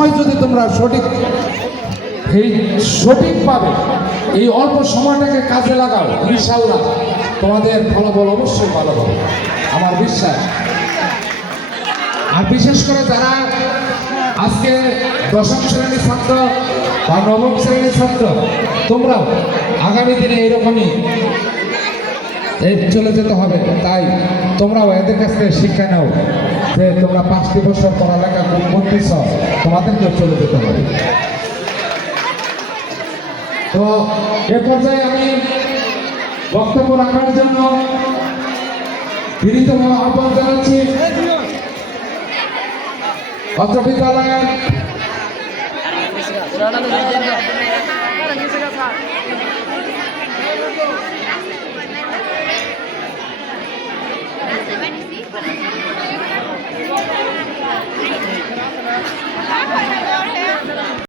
সময় যদি তোমরা সঠিকভাবে এই অল্প সময়টাকে কাজে লাগাও, ইনশাআল্লাহ তোমাদের ফলাফল অবশ্যই ভালো হবে, আমার বিশ্বাস। আর বিশেষ করে যারা আজকে দশম শ্রেণীর ছাত্র বা নবম শ্রেণীর ছাত্র, তোমরাও আগামী দিনে এইরকমই চলে যেতে হবে। তাই তোমরাও এদের কাছ থেকে শিক্ষা নাও যে তোমরা 5টি বছর পড়ালেখা করতেছ, তোমাদেরকেও চলে যেতে হবে। তো এ পর্যায়ে আমি বক্তব্য রাখার জন্য বিনীতভাবে আহ্বান জানাচ্ছি অত্র বিদ্যালয়ের